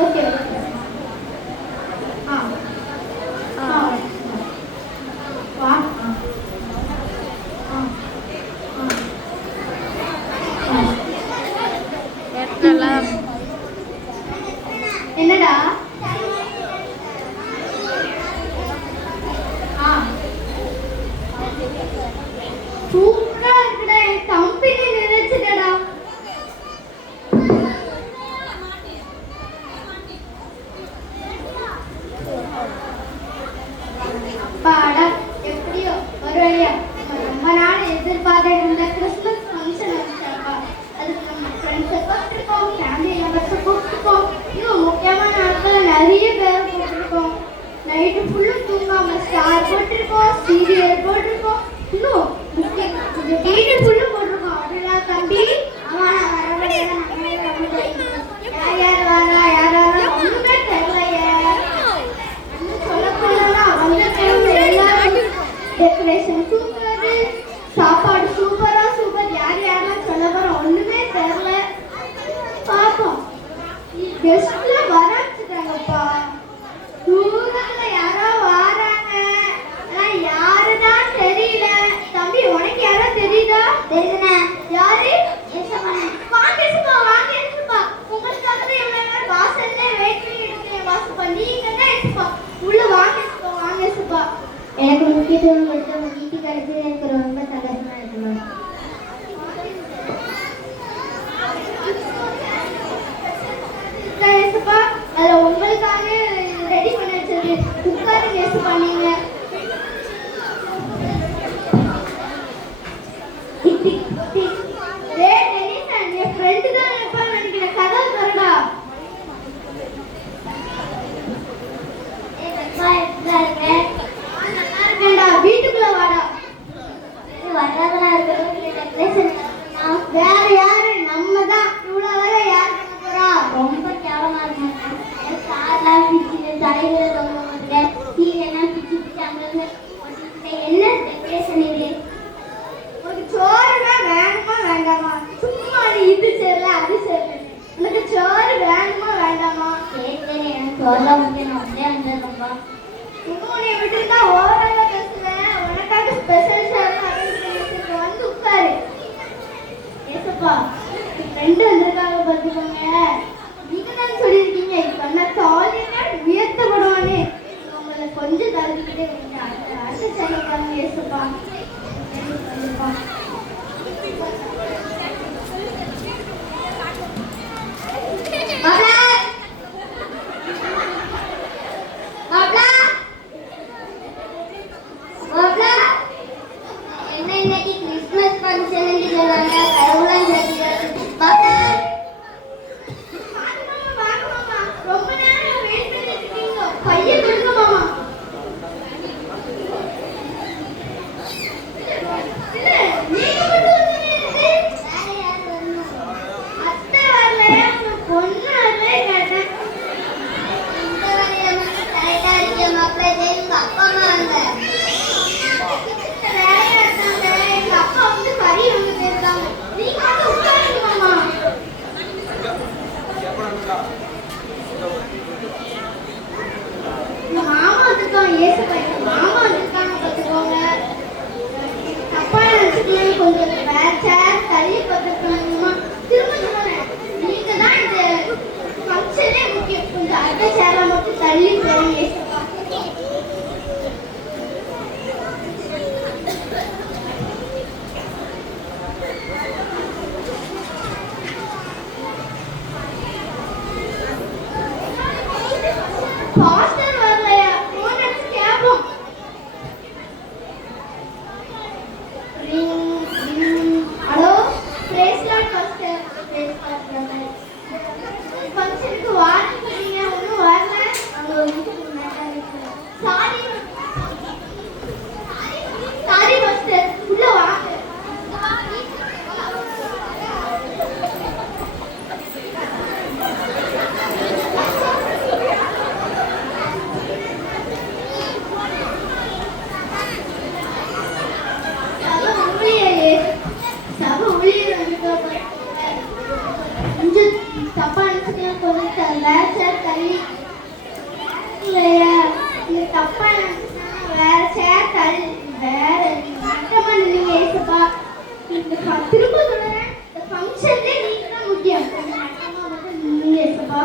okay ஆ ஆ வா என்னடா சூப்பரா இருக்குடா என் கம்பெனி நினைச்சிட்டடா பாடா எப்படியோ ஒரு வழியா ரொம்ப நாள் எதிர்பார்த்து இருந்த கிறிஸ்மஸ் ஃபங்க்ஷன் வச்சாப்பா அதுக்கு நம்ம ஃப்ரெண்ட்ஸை கூப்பிட்டுருக்கோம் ஃபேமிலி மெம்பர்ஸை கூப்பிட்டுருக்கோம் இன்னும் முக்கியமான நாட்களில் நிறைய பேர் கூப்பிட்டுருக்கோம் நைட்டு ஃபுல்லும் தூங்காம ஸ்டார் போட்டிருக்கோம் சீரியல் போட்டிருக்கோம் இன்னும் டிவி ஃபுல்லும் போட்டிருக்கோம் அப்படிலாம் தம்பி அவனா வர யார் யார் வரா யார் யாரா ஒன்றுமே தெரியலையே சொல்லப்போனா வந்து டெக்கரேஷன் சூப்பர் சாப்பாடு சூப்பரா சூப்பர் யார் யாரெல்லாம் சொல்ல போறோம் ஒண்ணுமே தெரியல பாப்போம் கெஸ்ட்ல வராச்சுட்டாங்கப்பா தூரத்துல யாரோ வராங்க ஆனா யாருதான் தெரியல தம்பி உனக்கு யாரோ தெரியுதா தெரியுதுண்ணே யாரு வாங்க ஏசுப்பா உங்களுக்காக தான் இவ்வளவு நேரம் வாசல்ல வெயிட் பண்ணிட்டு இருக்கேன் வாசுப்பா நீங்க தான் ஏசுப்பா உள்ள வாங்க ஏசுப்பா எனக்கு முக்கியத்துவம் கொடுத்த உங்க வீட்டுக்கு கிடைச்சது எனக்கு ரொம்ப சந்தோஷமா இருக்குமா ஏசுப்பா அதுல உங்களுக்காக ரெடி பண்ணி வச்சது உட்காருங்க ஏசுப்பா நீங்க என் ஃப்ரெண்டு தான் இருப்பான்னு நினைக்கிறேன் கதை தரடா வீட்டுக்குள்ள வாடா வர்றதெல்லாம் இருக்கு வேற யாரு நம்ம தான் இவ்வளவு வரை யார் பண்ண போறா ரொம்ப கேவலமா இருக்கு கார்லாம் பிச்சுட்டு தலையில தொங்க சீரெல்லாம் பிச்சு பிச்சு அங்க என்ன டெக்கரேஷன் இது ஒரு சோறுனா வேணுமா வேண்டாமா சும்மா நீ இது சரியில்ல அது சரியில்லை உனக்கு சோறு வேணுமா வேண்டாமா சரி சரி எனக்கு சோறுலாம் முக்கியம் அப்படியே வந்துடுறப்பா உன்னை விட்டுருந்தா ஓவராக பேசுவேன் உனக்காக ஸ்பெஷல் ஷேர் வந்து உட்காரு ஏசப்பா ஃப்ரெண்டு வந்திருக்காங்க பார்த்துக்கோங்க நீங்க தான் சொல்லியிருக்கீங்க இப்போ நான் தாலியா உயர்த்தப்படுவானே உங்களை கொஞ்சம் தள்ளிக்கிட்டே அடுத்த செய்யப்பாங்க ஏசப்பா தப்பா நினைச்சுக்கலாம் கொஞ்சம் வேற தள்ளி இல்லையா நீங்க தப்பா நினைச்சுன்னா வேற சேர் தள்ளி வேற மட்டமா நீங்க ஏசப்பா திரும்ப சொல்றேன் இந்த ஃபங்க்ஷன்ல நீங்க தான் முக்கியம் மட்டமா மட்டும் நீங்க ஏசப்பா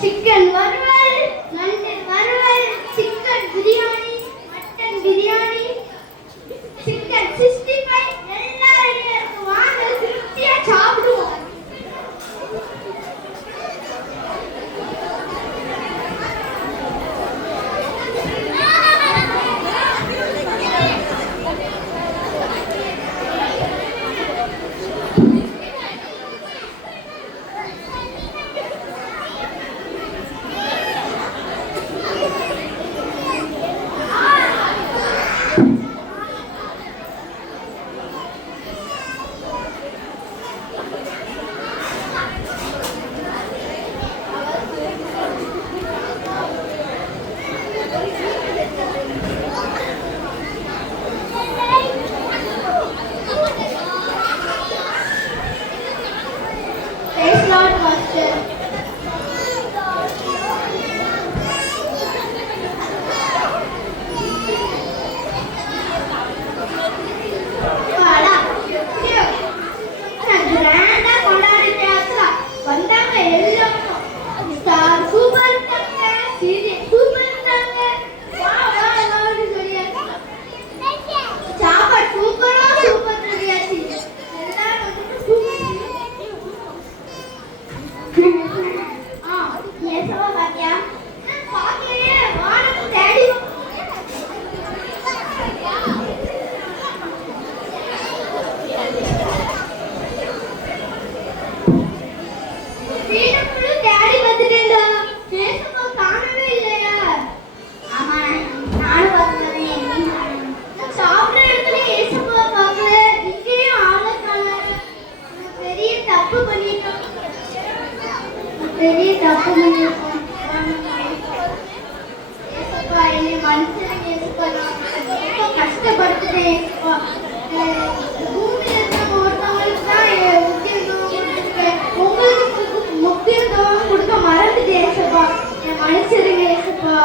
சிக்கன் வறுவல் நண்டு வறுவல் chicken biryani mutton biryani chicken 65 எல்லாம் ரெடியா இருக்கு வாங்க திருப்தியா சாப்பிடுவோம் பெரிய தப்பு பண்ணிருக்கோம் ஏசப்பா என்னை மனுஷனுக்கு ஏசப்பா ரொம்ப கஷ்டப்படுத்துறேன் ஏசப்பா பூமியில இருக்கிற ஒருத்தவங்களுக்கு தான் முக்கியத்துவம் கொடுத்துருக்கேன் உங்களுக்கு முக்கியத்துவம் கொடுக்க மறந்துட்டேன் ஏசப்பா என் மனுஷருங்க ஏசப்பா